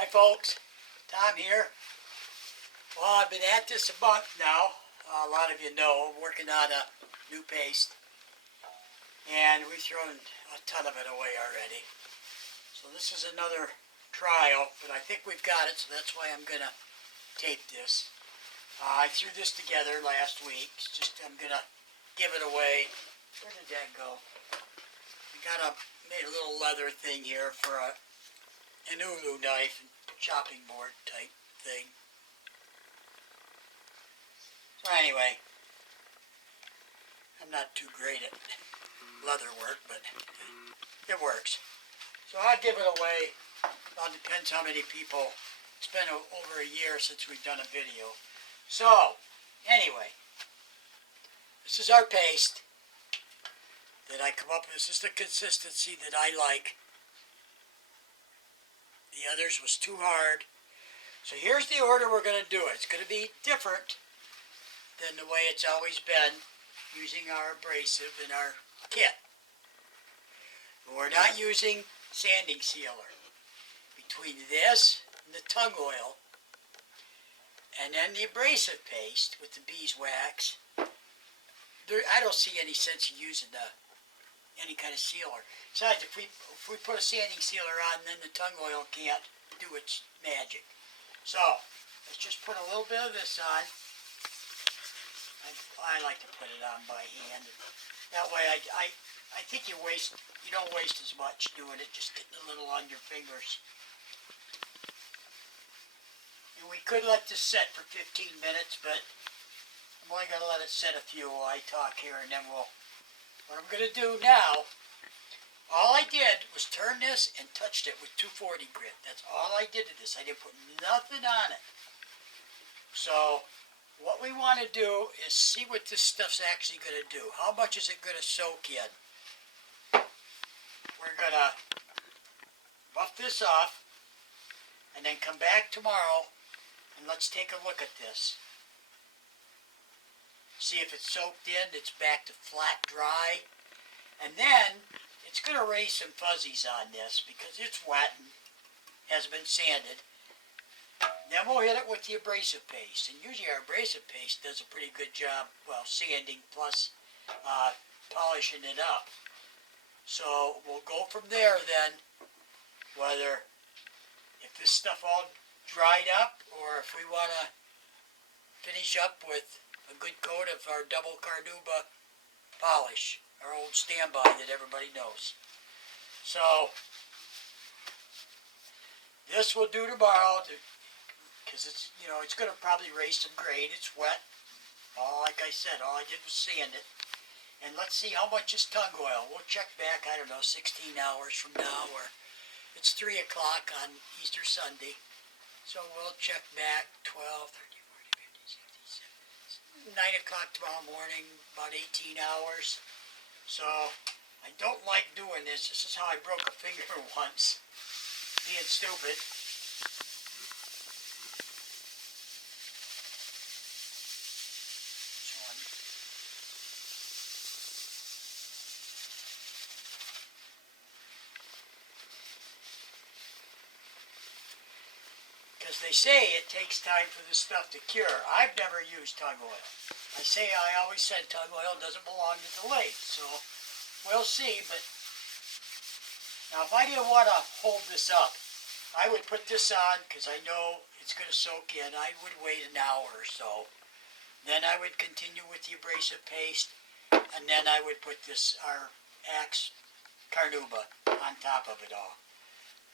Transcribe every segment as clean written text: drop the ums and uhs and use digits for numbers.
Hi folks, Tom here. Well, I've been at this a month now. A lot of you know I'm working on a new paste, and we've thrown a ton of it away already. So this is another trial, but I think we've got it, so that's why I'm going to tape this. I threw this together last week. I'm going to give it away. Where did that go? Made a little leather thing here for an ulu knife and chopping board type thing. So anyway, I'm not too great at leather work, but it works. So I'll give it away. It all depends how many people. It's been over a year since we've done a video. So anyway, this is our paste that I come up with. This is the consistency that I like. The others was too hard. So here's the order we're going to do it. It's going to be different than the way it's always been, using our abrasive in our kit. But we're not using sanding sealer. Between this and the tung oil, and then the abrasive paste with the beeswax, I don't see any sense in using any kind of sealer. Besides, if we put a sanding sealer on, then the tung oil can't do its magic. So let's just put a little bit of this on. I like to put it on by hand. That way, I think you don't waste as much doing it, just getting a little on your fingers. And we could let this set for 15 minutes, but I'm only going to let it set a few while I talk here, and then what I'm going to do now, all I did was turn this and touched it with 240 grit. That's all I did to this. I didn't put nothing on it. So what we want to do is see what this stuff's actually going to do. How much is it going to soak in? We're going to buff this off and then come back tomorrow and let's take a look at this. See if it's soaked in, it's back to flat, dry. And then it's going to raise some fuzzies on this because it's wet and hasn't been sanded. Then we'll hit it with the abrasive paste. And usually our abrasive paste does a pretty good job, well, sanding plus polishing it up. So we'll go from there then, whether if this stuff all dried up or if we want to finish up with a good coat of our double carnauba polish, our old standby that everybody knows. So this we'll do tomorrow because it's going to probably raise some grain. It's wet. Like I said, all I did was sand it. And let's see how much is tung oil. We'll check back, I don't know, 16 hours from now, or it's 3 o'clock on Easter Sunday. So we'll check back 12, 13, 14, 15, 16, 17, 9 o'clock tomorrow morning, about 18 hours. So I don't like doing this. This is how I broke a finger once, being stupid. Because they say it takes time for this stuff to cure. I've never used tung oil. I always said tung oil doesn't belong to the lathe, so we'll see. But now if I didn't want to hold this up, I would put this on because I know it's going to soak in. I would wait an hour or so. Then I would continue with the abrasive paste, and then I would put our Axe carnauba on top of it all.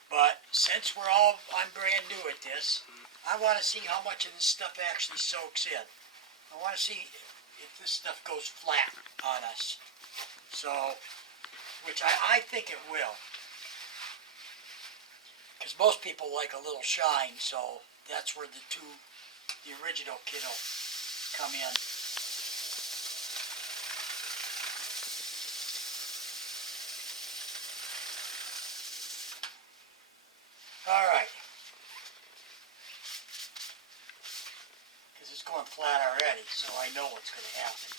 But since I'm brand new at this, I want to see how much of this stuff actually soaks in. I want to see if this stuff goes flat on us. So, which I think it will. Because most people like a little shine, so that's where the original kit will come in. Alright. Because it's going flat already, so I know what's going to happen.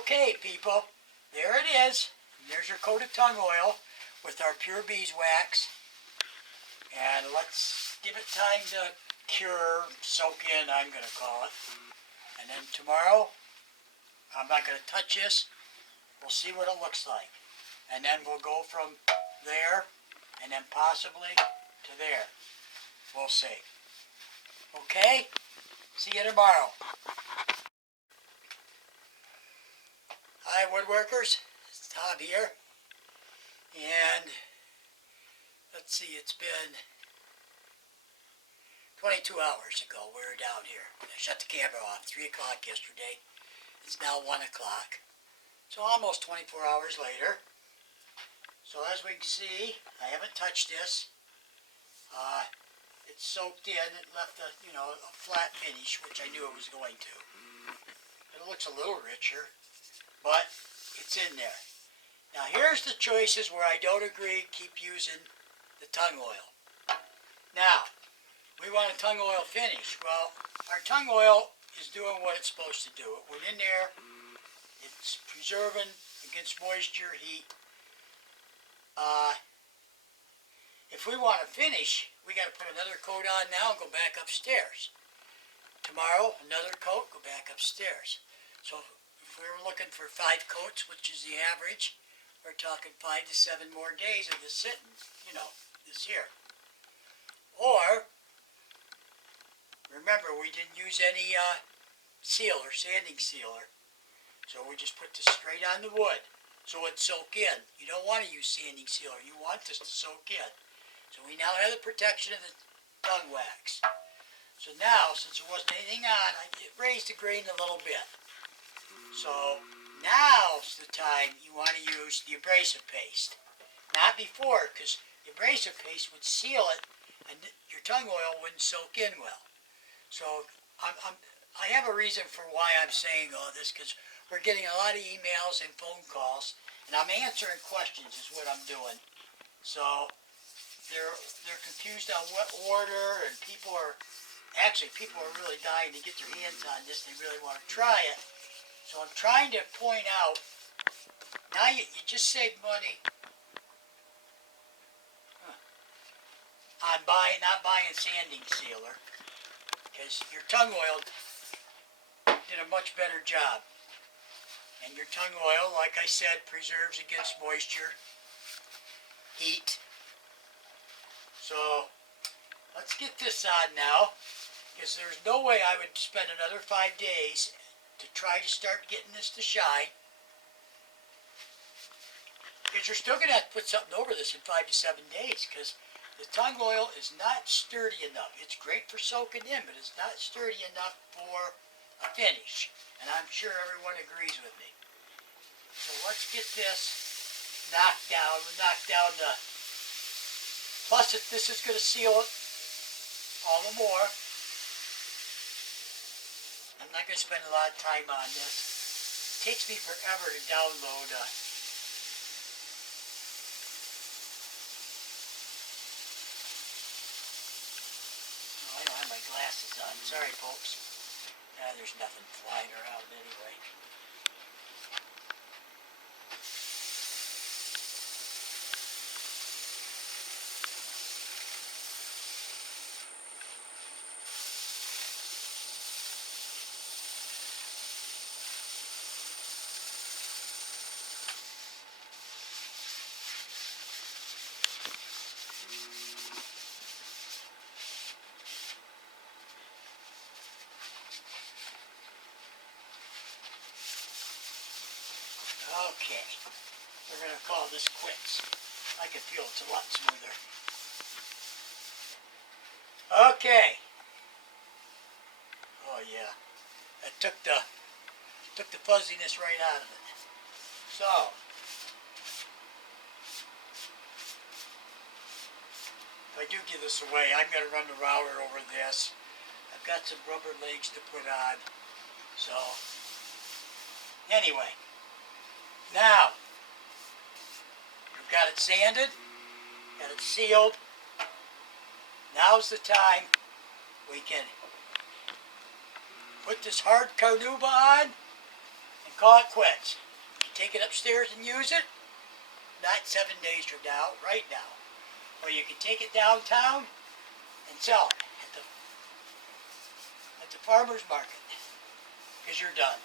Okay, people. There it is. There's your coat of tung oil. with our pure beeswax, and let's give it time to cure, soak in, I'm going to call it. And then tomorrow, I'm not going to touch this. We'll see what it looks like. And then we'll go from there, and then possibly to there. We'll see. Okay? See you tomorrow. Hi, woodworkers. It's Todd here. And let's see, it's been 22 hours ago we were down here. I shut the camera off 3 o'clock yesterday. It's now 1 o'clock. So almost 24 hours later. So as we can see, I haven't touched this. It's soaked in. It left a flat finish, which I knew it was going to. It looks a little richer, but it's in there. Now here's the choices where I don't agree. Keep using the tung oil. Now, we want a tung oil finish. Well, our tung oil is doing what it's supposed to do. It went in there. It's preserving against moisture, heat. If we want to finish, we got to put another coat on now and go back upstairs. Tomorrow, another coat, go back upstairs. So if we were looking for 5 coats, which is the average, we're talking 5 to 7 more days of this sitting, this here. Or, remember, we didn't use any sealer, sanding sealer. So we just put this straight on the wood so it'd soak in. You don't want to use sanding sealer. You want this to soak in. So we now have the protection of the tung wax. So now, since there wasn't anything on, I raised the grain a little bit. So now's the time you want to use the abrasive paste. Not before, because the abrasive paste would seal it and your tung oil wouldn't soak in well. So I have a reason for why I'm saying all this, because we're getting a lot of emails and phone calls, and I'm answering questions is what I'm doing. So they're confused on what order, and people are really dying to get their hands on this. They really want to try it. So I'm trying to point out, now you just save money on not buying sanding sealer, because your tung oil did a much better job. And your tung oil, like I said, preserves against moisture, heat. So let's get this on now, because there's no way I would spend another 5 days to try to start getting this to shine. Because you're still going to have to put something over this in 5 to 7 days, because the tung oil is not sturdy enough. It's great for soaking in, but it's not sturdy enough for a finish. And I'm sure everyone agrees with me. So let's get this knocked down. We'll knock down the... Plus, this is going to seal it all the more. I'm not going to spend a lot of time on this. It takes me forever to download. I don't have my glasses on. Sorry, folks. There's nothing flying around anyway. Okay, we're going to call this quits. I can feel it's a lot smoother. Okay. Oh yeah, that took the fuzziness right out of it. So, if I do give this away, I'm going to run the router over this. I've got some rubber legs to put on. So, anyway. Now, we've got it sanded, got it sealed. Now's the time we can put this hard carnauba on and call it quits. Take it upstairs and use it, not 7 days from now, right now. Or you can take it downtown and sell it at the farmer's market, because you're done.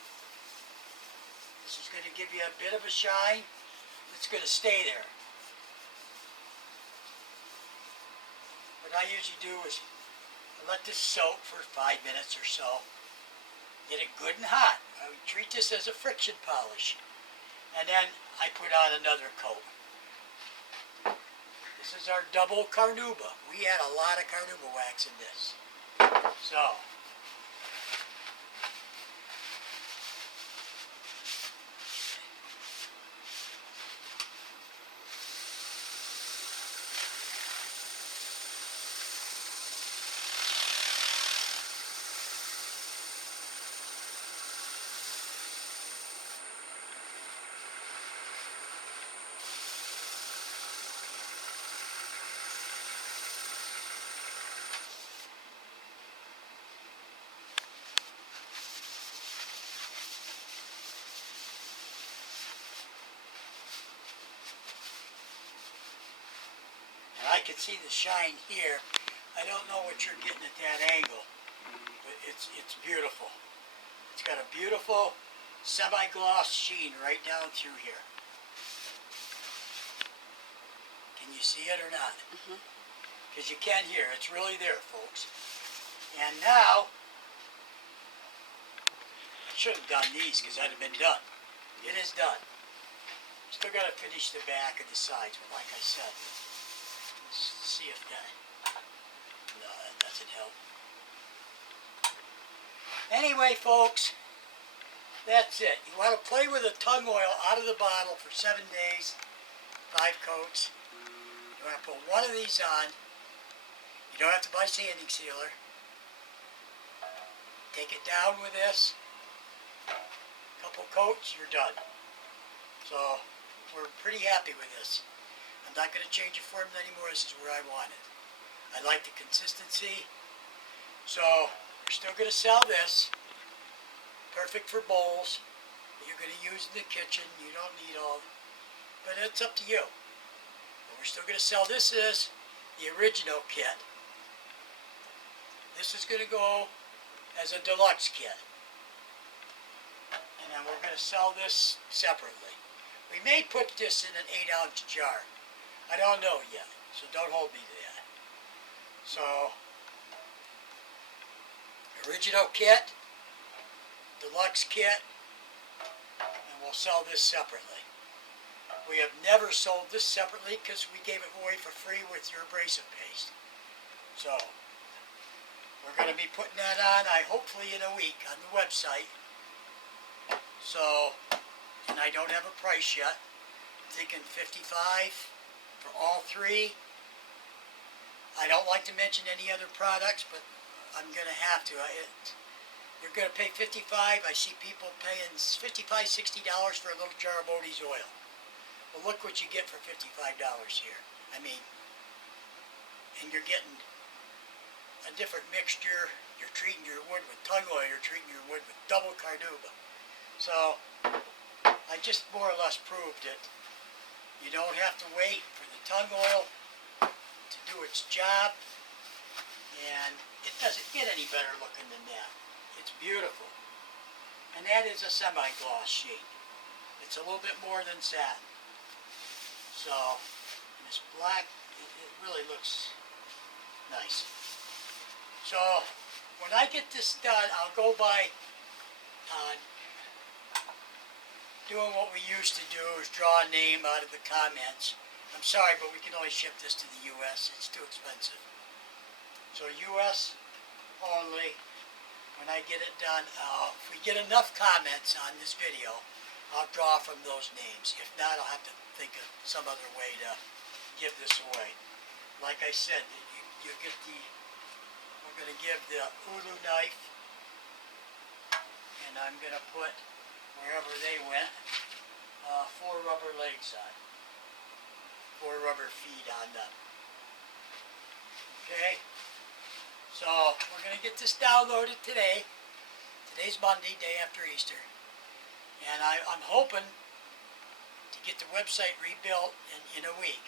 This is going to give you a bit of a shine. It's going to stay there. What I usually do is I let this soak for 5 minutes or so. Get it good and hot. I would treat this as a friction polish. And then I put on another coat. This is our double carnauba. We had a lot of carnauba wax in this. So, I can see the shine here. I don't know what you're getting at that angle, but it's beautiful. It's got a beautiful semi-gloss sheen right down through here. Can you see it or not? Because you can hear. It's really there, folks. And now, I should have done these because I'd have been done. It is done. Still got to finish the back and the sides, but like I said, let's see if that, no, that doesn't help. Anyway, folks, that's it. You want to play with the tung oil out of the bottle for 7 days, 5 coats. You want to put one of these on. You don't have to buy sanding sealer. Take it down with this. Couple coats, you're done. So, we're pretty happy with this. I'm not going to change the formula anymore. This is where I want it. I like the consistency. So, we're still going to sell this. Perfect for bowls that you're going to use in the kitchen. You don't need all, but it's up to you. But we're still going to sell this as the original kit. This is going to go as a deluxe kit. And then we're going to sell this separately. We may put this in an 8-ounce jar. I don't know yet, so don't hold me to that. So, original kit, deluxe kit, and we'll sell this separately. We have never sold this separately because we gave it away for free with your abrasive paste. So, we're going to be putting that on, hopefully in a week, on the website. So, and I don't have a price yet. I'm thinking $55 for all 3. I don't like to mention any other products, but I'm going to have to. You're going to pay $55. I see people paying $55, $60 for a little jar of Bodie's oil. Well, look what you get for $55 here. I mean, and you're getting a different mixture. You're treating your wood with tung oil. You're treating your wood with double carnauba. So, I just more or less proved it. You don't have to wait for the tung oil to do its job. And it doesn't get any better looking than that. It's beautiful. And that is a semi-gloss sheet. It's a little bit more than satin. So, this black, it really looks nice. So, when I get this done, I'll go by doing what we used to do, is draw a name out of the comments. I'm sorry, but we can only ship this to the U.S. It's too expensive. So U.S. only. When I get it done, if we get enough comments on this video, I'll draw from those names. If not, I'll have to think of some other way to give this away. Like I said, you get the, we're going to give the Ulu knife, and I'm going to put, wherever they went, 4 rubber legs on. 4 rubber feet on them. Okay? So, we're going to get this downloaded today. Today's Monday, day after Easter. And I'm hoping to get the website rebuilt in a week.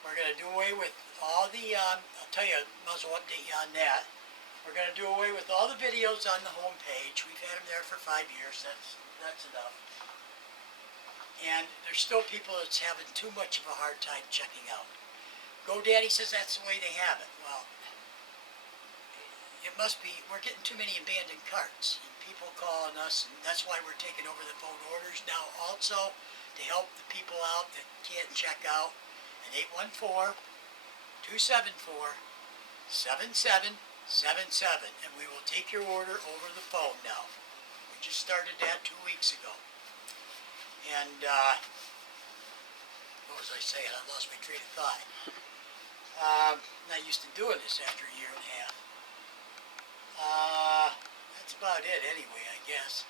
We're going to do away with all the, I'll tell you, might as well update you on that. We're going to do away with all the videos on the home page. We've had them there for 5 years. That's enough. And there's still people that's having too much of a hard time checking out. GoDaddy says that's the way they have it. Well, it must be, we're getting too many abandoned carts. And people calling us, and that's why we're taking over the phone orders now also, to help the people out that can't check out. At 814-274-7777, and we will take your order over the phone now. We just started that 2 weeks ago. And, what was I saying? I lost my train of thought. I'm not used to doing this after a year and a half. That's about it anyway, I guess.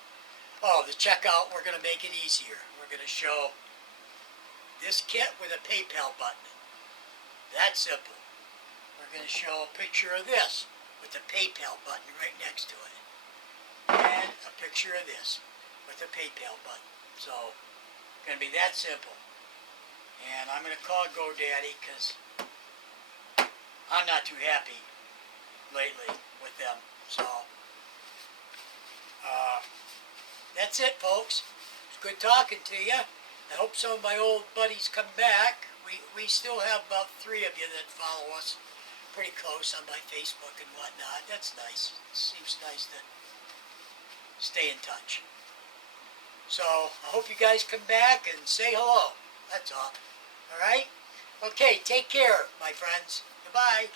Oh, the checkout, we're going to make it easier. We're going to show this kit with a PayPal button. That's simple. We're going to show a picture of this with the PayPal button right next to it. And a picture of this with a PayPal button. So, it's going to be that simple. And I'm going to call GoDaddy because I'm not too happy lately with them. So, that's it, folks. It's good talking to you. I hope some of my old buddies come back. We still have about 3 of you that follow us pretty close on my Facebook and whatnot. That's nice. It seems nice to stay in touch. So, I hope you guys come back and say hello. That's all. Alright? Okay, take care, my friends. Goodbye.